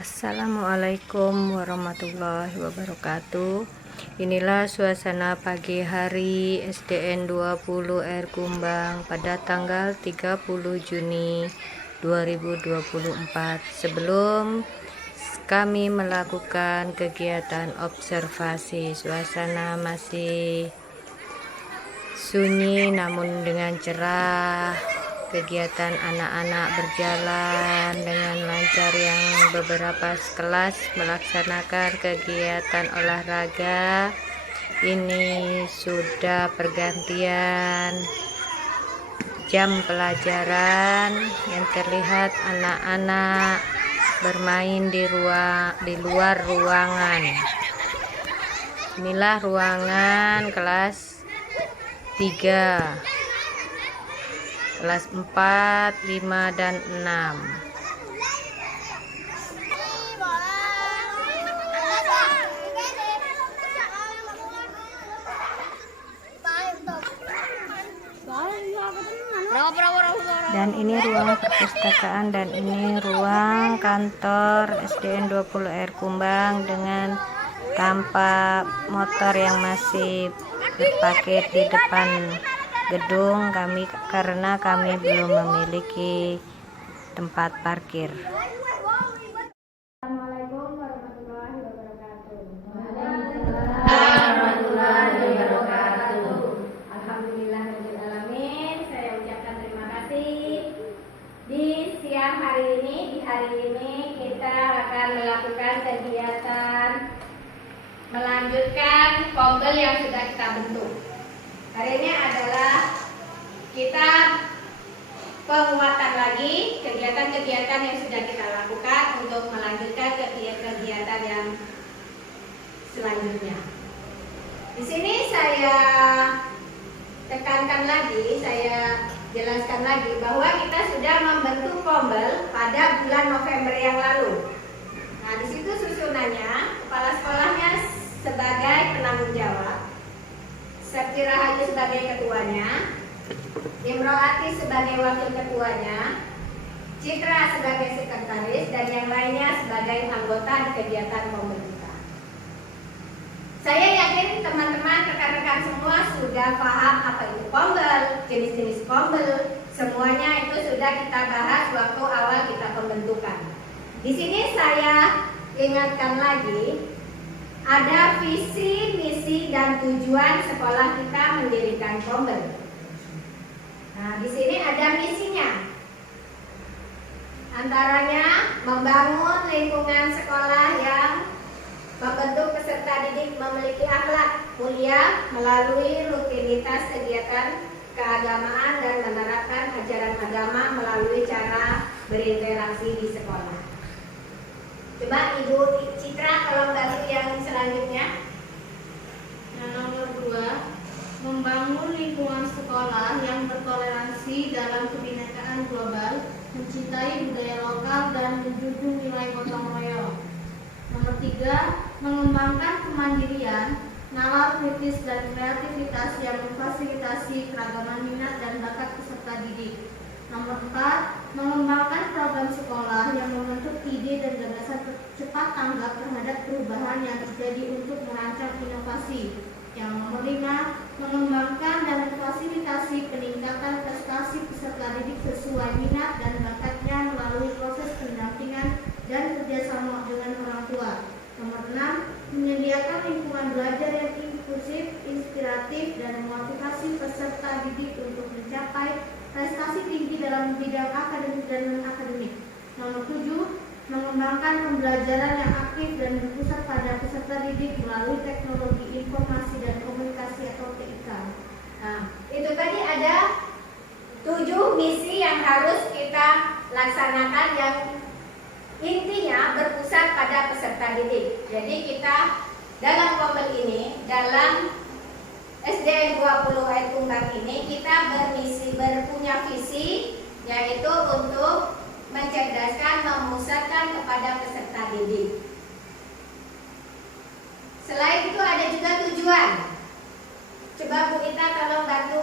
Assalamualaikum warahmatullahi wabarakatuh. Inilah suasana pagi hari SDN 20 Air Kumbang pada tanggal 30 Juni 2024. Sebelum kami melakukan kegiatan observasi, suasana masih sunyi namun dengan cerah. Kegiatan anak-anak berjalan dengan lancar, yang beberapa kelas melaksanakan kegiatan olahraga. Ini sudah pergantian jam pelajaran, yang terlihat anak-anak bermain di luar ruangan. Inilah ruangan kelas 3, kelas 4, 5, dan 6. Dan ini ruang perpustakaan, dan ini ruang kantor SDN 20 Air Kumbang dengan tampak motor yang masih berparkir di depan gedung kami karena kami belum memiliki tempat parkir. Assalamualaikum warahmatullahi wabarakatuh. Warahmatullahi wabarakatuh. Alhamdulillahirrahmanirrahim. Saya ucapkan terima kasih. Di siang hari ini, kita akan melakukan kegiatan melanjutkan pombel yang sudah kita bentuk. Hari ini adalah kita penguatan lagi kegiatan-kegiatan yang sudah kita lakukan untuk melanjutkan kegiatan yang selanjutnya. Di sini saya tekankan lagi, saya jelaskan lagi bahwa kita sudah membentuk pombel pada bulan November yang lalu. Nah, di situ susunannya, kepala sekolahnya sebagai penanggung jawab, Septi Rahayu sebagai ketuanya, Imroati sebagai wakil ketuanya, Citra sebagai sekretaris, dan yang lainnya sebagai anggota di kegiatan pombel kita. Saya yakin teman-teman, rekan-rekan semua sudah paham apa itu pombel, jenis-jenis pombel, semuanya itu sudah kita bahas waktu awal kita pembentukan. Di sini saya ingatkan lagi, ada visi, misi, dan tujuan sekolah kita mendirikan pombel. Nah, di sini ada misinya. Antaranya membangun lingkungan sekolah yang membentuk peserta didik memiliki akhlak mulia melalui rutinitas kegiatan keagamaan dan menerapkan ajaran agama melalui cara berinteraksi di sekolah. Coba Ibu Citra tolong bantu yang selanjutnya. Yang nomor 2, membangun lingkungan sekolah yang bertoleransi dalam kebinekaan global, mencintai budaya lokal, dan menjunjung nilai gotong royong. Nomor 3, mengembangkan kemandirian, nalar kritis, dan kreativitas yang memfasilitasi keragaman minat dan bakat peserta didik. Nomor 4, mengembangkan program sekolah yang membentuk ide dan gagasan cepat tanggap terhadap perubahan yang terjadi untuk merancang inovasi. Yang nomor 5, mengembangkan dan memfasilitasi peningkatan prestasi peserta didik sesuai minat dan bakatnya melalui proses pendampingan dan kerjasama dengan orang tua. Nomor 6, menyediakan lingkungan belajar yang inklusif, inspiratif, dan memotivasi peserta didik untuk mencapai prestasi tinggi dalam bidang akademik dan non-akademik. Nomor 7, mengembangkan pembelajaran yang aktif dan berpusat pada peserta didik melalui teknologi informasi dan komunikasi atau TIK. Nah, itu tadi ada 7 misi yang harus kita laksanakan, yang intinya berpusat pada peserta didik. Jadi kita dalam pombel ini, dalam SDN 20 Air Kumbang ini, kita berpunya visi, yaitu untuk mencerdaskan, memusatkan kepada peserta didik. Selain itu ada juga tujuan. Coba Bu Ita tolong bantu.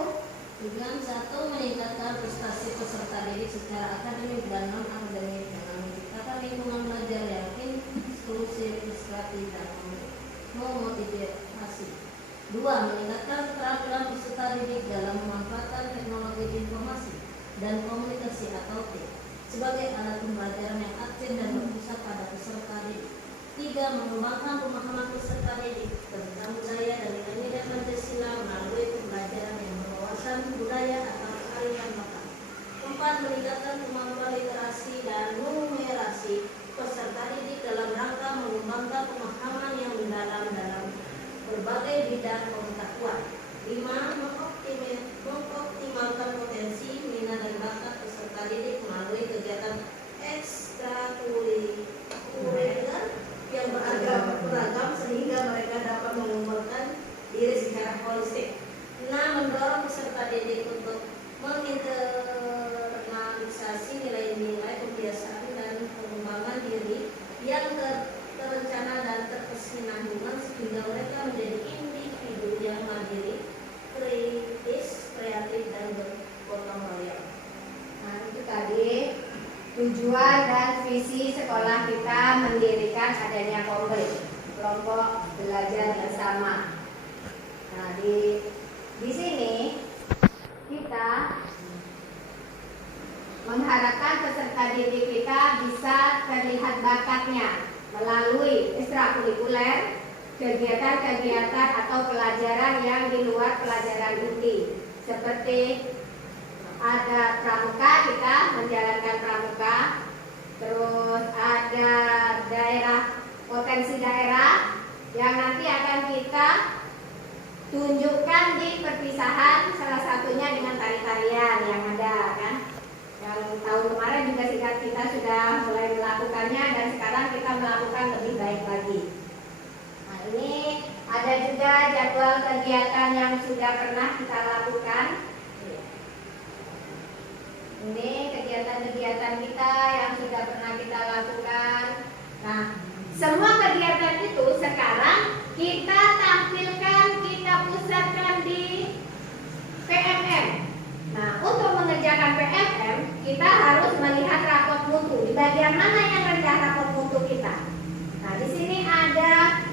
Tujuan 1, meningkatkan prestasi peserta didik secara akademik dan non-akademik dengan menciptakan lingkungan belajar yang sebagai alat pembelajaran yang aktif dan berpusat pada peserta didik. 3. Mengembangkan pemahaman peserta didik tentang budaya dan nilai-nilai Pancasila melalui pembelajaran yang berwawasan budaya atau kearifan lokal. 4. Meningkatkan kemampuan literasi dan numerasi peserta didik dalam rangka mengembangkan pemahaman yang mendalam dalam berbagai bidang pengetahuan. 5. Mengoptimalkan potensi, minat dan bakat peserta didik melalui kegiatan ekstrakurikuler yang beragam sehingga mereka dapat mengembangkan diri secara holistik. 6. Mendorong peserta didik untuk menginternalisasi nilai-nilai kebiasaan dan pengembangan diri yang terencana dan terkesinambungan sehingga mereka menjadi individu yang mandiri, kritis, kreatif, dan bergotong royong. Nah, itu tadi tujuan dan visi sekolah kita mendirikan adanya kelompok belajar bersama. Nah, di sini kita mengharapkan peserta didik kita bisa terlihat bakatnya melalui ekstrakurikuler, kegiatan-kegiatan atau pelajaran yang di luar pelajaran inti, seperti ada pramuka, kita menjalankan pramuka, terus ada potensi daerah yang nanti akan kita tunjukkan di perpisahan, salah satunya dengan tari-tarian yang ada kan. Yang tahun kemarin juga kita sudah mulai melakukannya dan sekarang kita melakukan lebih baik lagi. Nah, ini ada juga jadwal kegiatan yang sudah pernah kita lakukan. Ini kegiatan-kegiatan kita yang sudah pernah kita lakukan. Nah, semua kegiatan itu sekarang kita tampilkan, kita pusatkan di PMM. Nah, untuk mengerjakan PMM, kita harus melihat rapot mutu. Di bagian mana yang rendah rapot mutu kita? Nah, di sini ada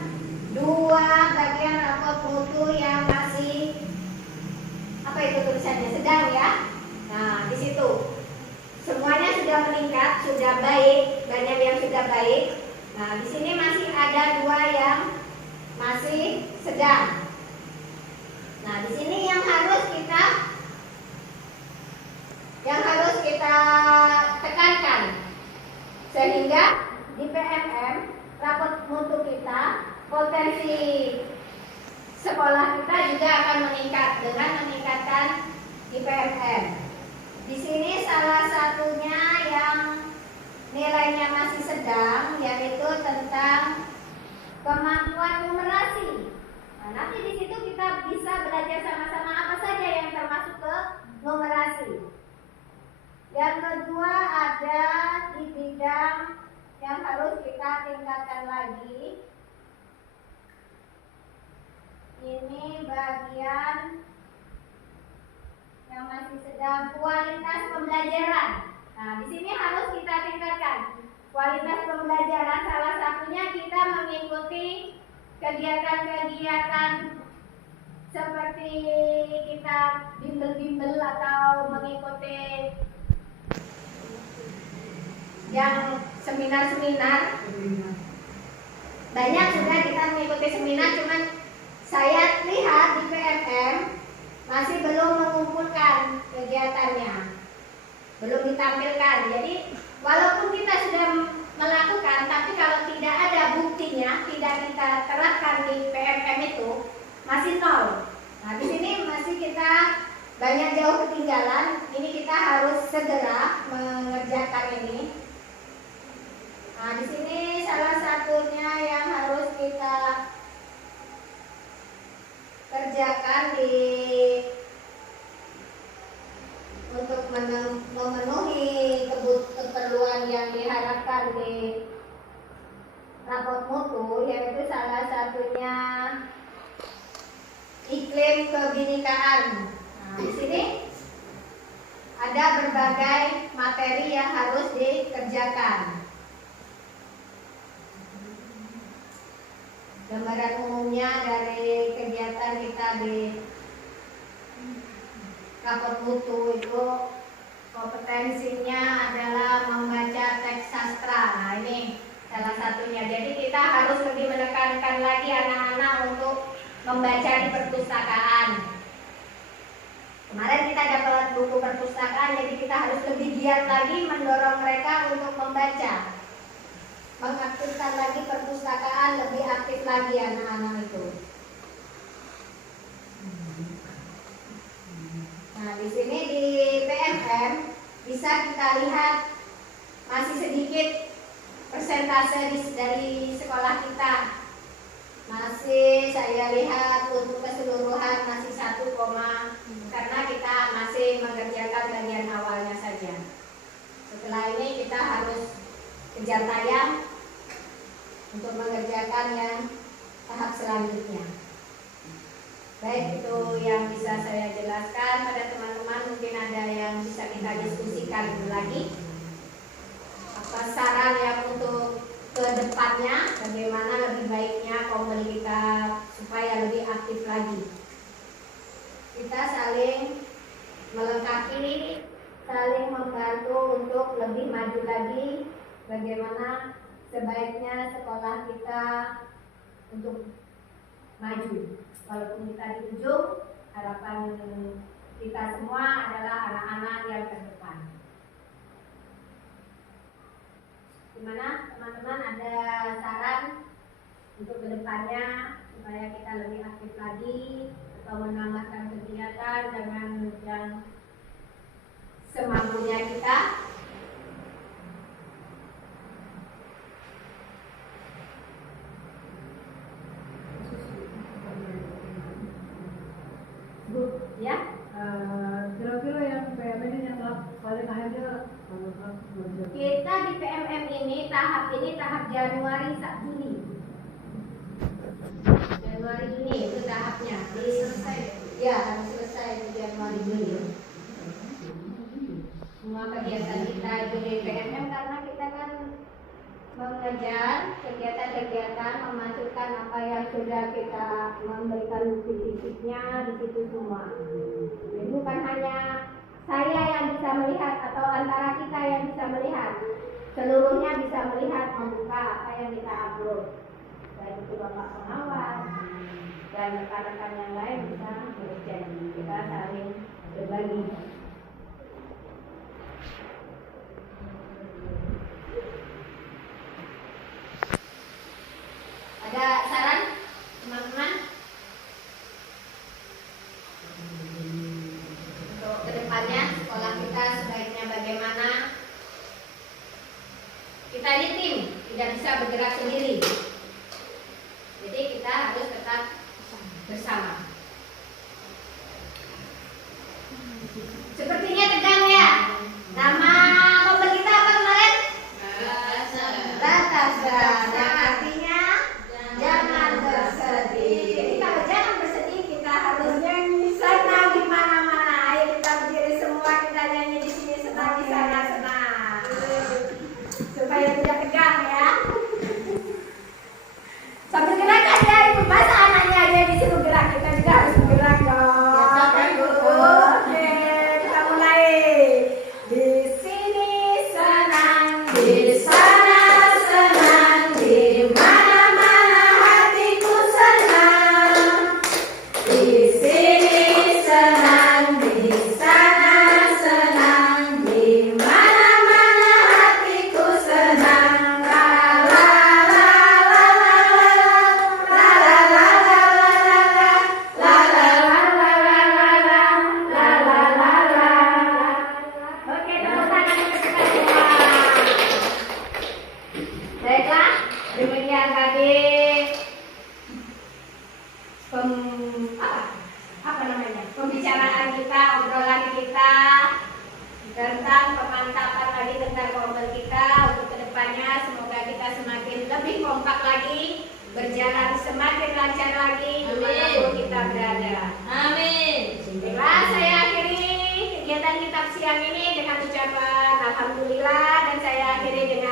2 bagian rapot mutu yang masih apa itu tulisannya sedang ya. Nah, di situ semuanya sudah meningkat, sudah baik, banyak yang sudah baik. Nah, di sini masih ada 2 yang masih sedang. Nah, di sini yang harus kita tekankan sehingga di PMM rapot mutu kita, potensi sekolah kita juga akan meningkat dengan meningkatkan di PMM. Di sini salah satunya yang nilainya masih sedang, yaitu tentang kemampuan numerasi. Nah, nanti di situ kita bisa belajar sama-sama apa saja yang termasuk ke numerasi. Yang kedua ada di bidang yang harus kita tingkatkan lagi. Ini bagian yang masih sedang, kualitas pembelajaran. Nah, di sini harus kita tingkatkan kualitas pembelajaran. Salah satunya kita mengikuti kegiatan-kegiatan seperti kita bimbel-bimbel atau mengikuti yang seminar-seminar. Banyak sudah kita mengikuti seminar, cuman saya lihat di PMM masih belum mengumpulkan kegiatannya, belum ditampilkan. Jadi walaupun kita sudah melakukan, tapi kalau tidak ada buktinya, tidak kita terapkan di PMM itu masih nol. Nah, di sini masih kita banyak jauh ketinggalan. Ini kita harus segera mengerjakan ini. Nah, di sini salah satunya yang harus kita kerjakan untuk memenuhi keperluan yang diharapkan di rapot mutu, yaitu salah satunya iklim kebinekaan. Nah, di sini ada berbagai materi yang harus dikerjakan. Gambaran umumnya dari kegiatan kita di rapot mutu itu kompetensinya adalah membaca teks sastra. Nah, ini salah satunya. Jadi kita harus lebih menekankan lagi anak-anak untuk membaca di perpustakaan. Kemarin kita dapat buku perpustakaan, jadi kita harus lebih giat lagi mendorong mereka untuk membaca. Mengaktifkan lagi perpustakaan, lebih aktif lagi anak-anak itu. Nah, di sini di PMM bisa kita lihat masih sedikit persentase dari sekolah kita. Masih saya lihat untuk keseluruhan masih 1, karena kita masih mengerjakan bagian awalnya saja. Setelah ini kita harus kejar tayang untuk mengerjakan yang tahap selanjutnya. Baik, itu yang bisa saya jelaskan pada teman-teman. Mungkin ada yang bisa kita diskusikan lagi. Apa saran yang untuk ke depannya, bagaimana lebih baiknya kombel kita supaya lebih aktif lagi. Kita saling melengkapi, saling membantu untuk lebih maju lagi. Bagaimana sebaiknya sekolah kita untuk maju. Walaupun kita di ujung, harapan kita semua adalah anak-anak yang terdepan. Gimana teman-teman, ada saran untuk kedepannya supaya kita lebih aktif lagi atau menambahkan kegiatan dengan yang semampunya kita? Ya, kira-kira yang PMM ini yang paling akhirnya kita di PMM ini tahap Januari Juni. Januari Juni itu tahapnya. Jadi selesai. Ya, harus selesai di Januari Juni. Semua kegiatan kita itu di PMM karena kita kan mengejar kegiatan-kegiatan, memasukkan apa yang sudah kita memberikan bukti-buktinya di situ semua. Jadi bukan hanya saya yang bisa melihat atau antara kita yang bisa melihat, seluruhnya bisa melihat, membuka apa yang kita upload. Baik itu Bapak pengawas dan rekan-rekan yang lain bisa bekerja. Kita saling berbagi. Ada saran teman-teman untuk kedepannya sekolah kita sebaiknya bagaimana? Kita ini tim, tidak bisa bergerak sendiri. Jadi kita harus tetap bersama. Sepertinya tegang ya. Nama kombel kita apa kemarin? Batasa. Yang artinya jangan bersedih. Jadi kalau jangan bersedih, kita harus senang di mana-mana. Ayo kita berdiri semua, kita nyanyi di sini senang, di sana senang. Supaya tidak tegang ya. Sambil gerak aja, ibu masa anaknya aja disuruh gerak, kita juga harus bergerak dong. Oke, kita mulai. Di sini senang, di sana senang, di mana-mana hatiku senang. Di sini senang, di sana senang, di mana-mana hatiku senang. La la la la la la la la la la la la la la la. Oke, tepuk tangan untuk kita semua. Baiklah, demikian tadi pembicaraan kita, obrolan kita tentang pemantapan lagi tentang kombel kita untuk kedepannya. Semoga kita semakin lebih kompak lagi, berjalan semakin lancar lagi dimanapun kita berada. Amin. Baiklah, saya akhiri kegiatan kitab siang ini dengan ucapan alhamdulillah, dan saya akhiri dengan